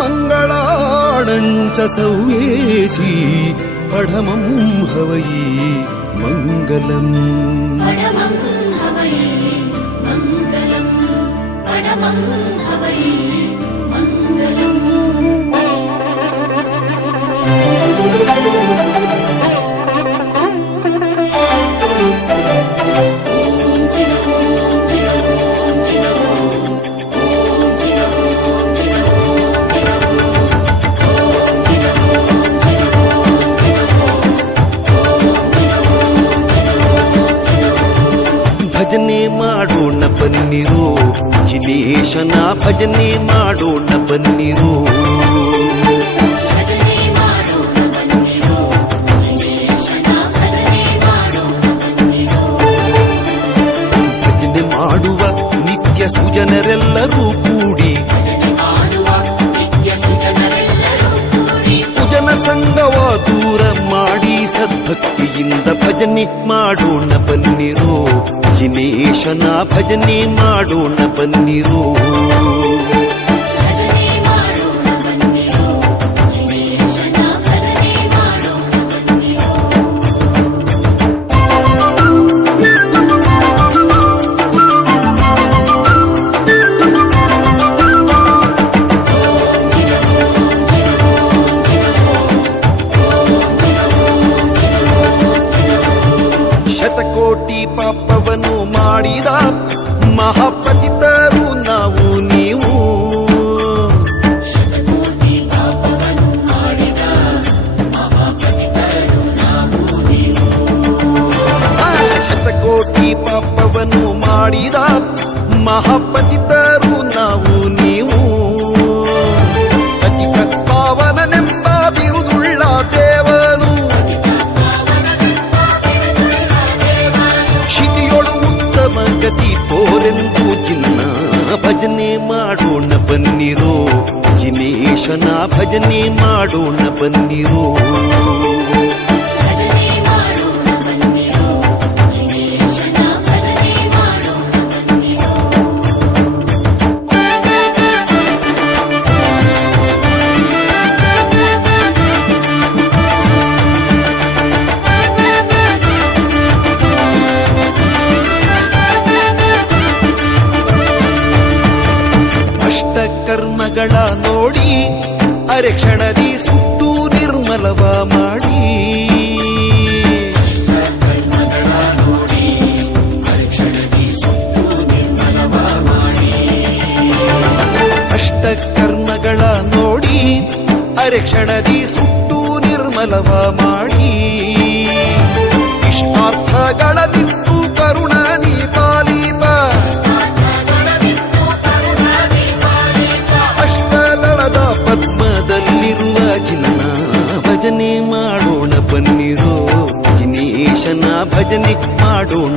मङ्गलाडञ्च सौवेसी पढमं हवयि मङ्गलम् मङ्गलम् ಬನ್ನಿರು ಜಿನೇಶನ ಭಜನೆ ಮಾಡೋಣ ಬನ್ನಿರು. ಸದ್ಭಕ್ತಿಯಿಂದ ಭಜನೆ ಮಾಡೋಣ ಬನ್ನಿರೋ. ಜಿನೇಶನ ಭಜನೆ ಮಾಡೋಣ ಬನ್ನಿರು. ಶತಕೋಟಿ ಪಾಪವನ್ನು ಮಾಡಿದ ಮಹಾಪತಿತರು ನಾವು ನೀವು. ಶತಕೋಟಿ ಪಾಪವನ್ನು ಮಾಡಿದ ಮಹಾಪತಿತರು ತೋರೆಂದು ಚಿನ್ನ ಭಜನೆ ಮಾಡೋಣ ಬನ್ನಿರೋ ಜಿನೇಶನ ಭಜನೆ ಮಾಡೋಣ ಬನ್ನಿರೋ. ಕರ್ಮಗಳ ನೋಡಿ ಅರೆಕ್ಷಣದಿ ಸುತ್ತು ನಿರ್ಮಲವ ಮಾಡಿ. ಅಷ್ಟ ಕರ್ಮಗಳ ನೋಡಿ ಅರೆಕ್ಷಣದಿ ಸುತ್ತು ನಿರ್ಮಲವ ಮಾಡಿ. ಇಷ್ಟಾರ್ಥಗಳ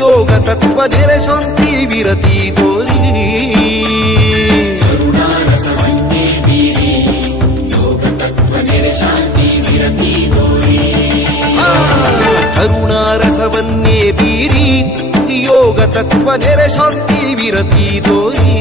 ಯೋಗ ತತ್ವ ನೆರೆ ಶಾಂತಿ ವಿರತಿ ತೋರಿ ಆ, ಕರುಣಾರಸವನ್ನೇ ಬೀರಿ ಯೋಗ ತತ್ವ ನೆರೆ ಶಾಂತಿ ವಿರತಿ ತೋರಿ